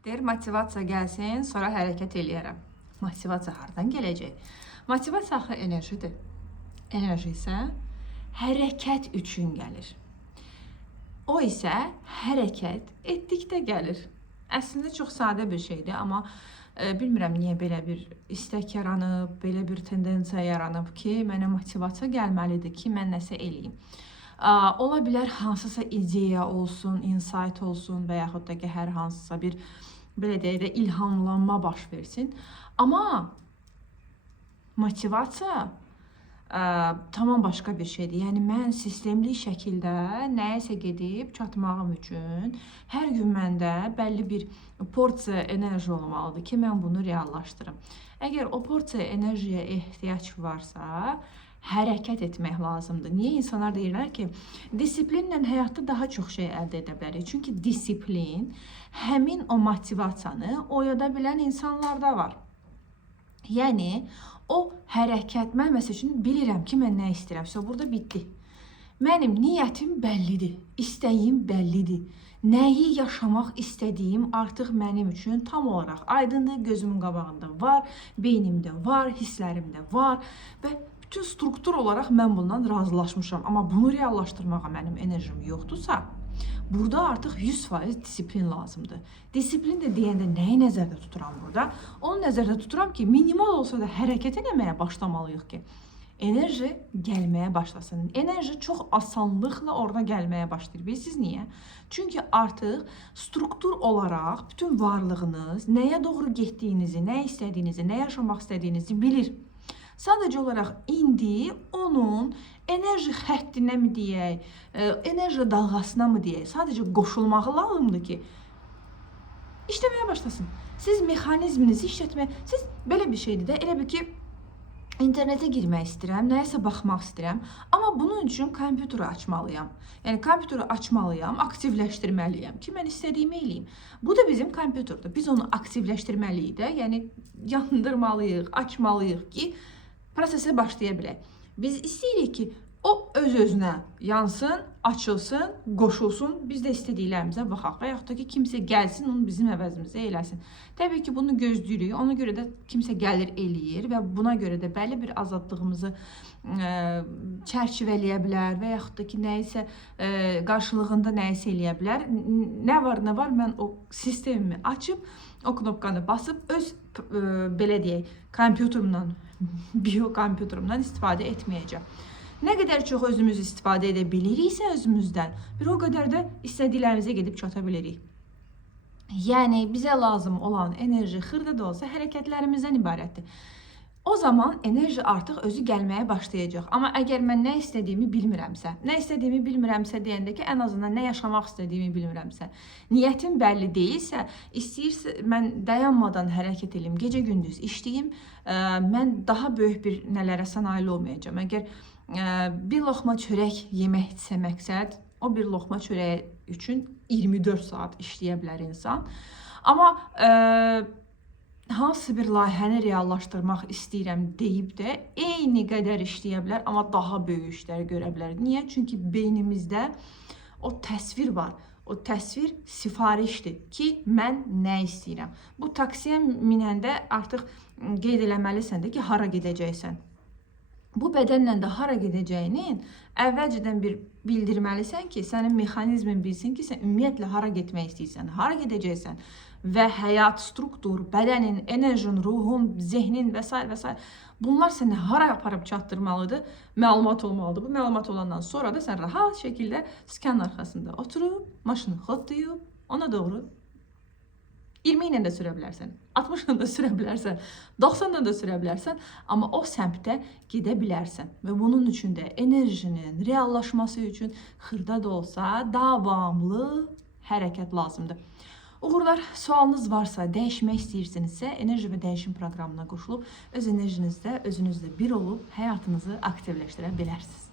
Deyir, motivasiya gəlsin, sonra hərəkət eləyərəm. Motivasiya hardan gələcək? Motivasiya axı enerjidir. Enerji isə hərəkət üçün gəlir. O isə hərəkət etdikdə gəlir. Əslində çox sadə bir şeydir, amma bilmirəm niyə belə bir istək yaranıb, belə bir tendensiya yaranıb ki, mənə motivasiya gəlməlidir ki, mən nəsə eləyim. Ola bilər hansısa ideya olsun, insight olsun və yaxud da ki, hər hansısa bir belə deyək də ilhamlanma baş versin. Amma motivasiya tamam başqa bir şeydir. Yəni mən sistemli şəkildə nəyəsə gedib çatmağım üçün hər gün məndə bəlli bir porsiya enerji olmalıdır ki, mən bunu reallaşdırım. Əgər o porsiya enerjiyə ehtiyac varsa, hərəkət etmək lazımdır. Niyə insanlar deyirlər ki, disiplinlə həyatda daha çox şey əldə edə bilərik? Çünki disiplin həmin o motivasiyanı oyada bilən insanlarda var. Yəni o hərəkət, mən məsəl üçün bilirəm ki, mən nə istəyirəm. Burada bitdi. Mənim niyyətim bəllidir, istəyim bəllidir. Nəyi yaşamaq istədiyim artıq mənim üçün tam olaraq aydındır, gözümün qabağında var, beynimdə var, hisslərimdə var və bütün struktur olaraq mən bundan razılaşmışam. Amma bunu reallaşdırmağa mənim enerjim yoxdursa, burada artıq 100% disiplin lazımdır. Disiplin də deyəndə nəyi nəzərdə tuturam burada? Onu nəzərdə tuturam ki, minimal olsa da hərəkət etməyə başlamalıyıq ki, enerji gəlməyə başlasın. Enerji çox asanlıqla orada gəlməyə başlayır. Bilirsiniz niyə? Çünki artıq struktur olaraq bütün varlığınız nəyə doğru getdiyinizi, nə istədiyinizi, nə yaşamaq istədiyinizi bilir. Sadəcə olaraq indi onun enerji xəttinə mi deyək, enerji dalğasına mı deyək, sadəcə qoşulmağı lazımdır ki, işləməyə başlasın. Siz mexanizminizi işlətməyə, siz belə bir şeydir də, elə bir ki, internetə girmək istəyirəm, nəyəsə baxmaq istəyirəm, amma bunun üçün kompüteri açmalıyam. Yəni, kompüteri açmalıyam, aktivləşdirməliyəm ki, mən istədiyimi eləyim. Bu da bizim kompüterdir. Biz onu aktivləşdirməliyik də, yəni yandırmalıyıq, açmalıyıq ki, prosesə başlaya bilək. Biz istəyirik ki, o öz-özünə yansın, açılsın, qoşulsun, biz də istədiklərimizə baxaq və yaxud da ki, kimsə gəlsin, onu bizim əvəzimizə eləsin. Təbii ki, bunu gözləyirik, ona görə də kimsə gəlir eləyir və buna görə də bəlli bir azadlığımızı çərçivələyə bilər və yaxud da ki, nəyisə qarşılığında nəyisə eləyə bilər. Nə var, mən o sistemimi açıb, o knopkanı basıb, öz belə deyək, kompüterimdən, biokompüterimdən istifadə etməyəcəm. Nə qədər çox özümüz istifadə edə biliriksə özümüzdən, bir o qədər də istədiklərimizə gedib çata bilirik. Yəni, bizə lazım olan enerji xırda da olsa hərəkətlərimizdən ibarətdir. O zaman enerji artıq özü gəlməyə başlayacaq. Amma əgər mən nə istədiyimi bilmirəmsə deyəndə ki, ən azından nə yaşamaq istədiyimi bilmirəmsə, niyyətim bəlli deyilsə, istəyirsə mən dayanmadan hərəkət edeyim, gecə-gündüz işləyim, mən daha böyük bir nələrə nail olmayacağam. Əgər bir loxma çörək yeməkdirsə məqsəd, o bir loxma çörək üçün 24 saat işləyə bilər insan. Amma hansı bir layihəni reallaşdırmaq istəyirəm deyib də eyni qədər işləyə bilər, amma daha böyük işlər görə bilər. Niyə? Çünki beynimizdə o təsvir var. O təsvir sifarişdir ki, mən nə istəyirəm. Bu taksiyə minəndə artıq qeyd eləməlisən də ki, hara gedəcəksən. Bu bədənlə də hara gedəcəyinin əvvəlcədən bir bildirməlisən ki, sənin mexanizmin bilsin ki, sən ümumiyyətlə hara getmək istəyirsən, hara gedəcəksən və həyat, struktur, bədənin, enerjin, ruhun, zehnin və s. Bunlar səni hara aparıb çatdırmalıdır, məlumat olmalıdır. Bu məlumat olandan sonra da sən rahat şəkildə skan arxasında oturub, maşını xodlayıb, ona doğru 20 ilə də sürə bilərsən, 60 ilə də sürə bilərsən, 90 ilə də sürə bilərsən, amma o səmtdə gedə bilərsən. Və bunun üçün də enerjinin reallaşması üçün xırda da olsa davamlı hərəkət lazımdır. Uğurlar, sualınız varsa, dəyişmək istəyirsinizsə, enerji və dəyişim proqramına qoşulub, öz enerjinizdə, özünüzlə bir olub həyatınızı aktivləşdirə bilərsiniz.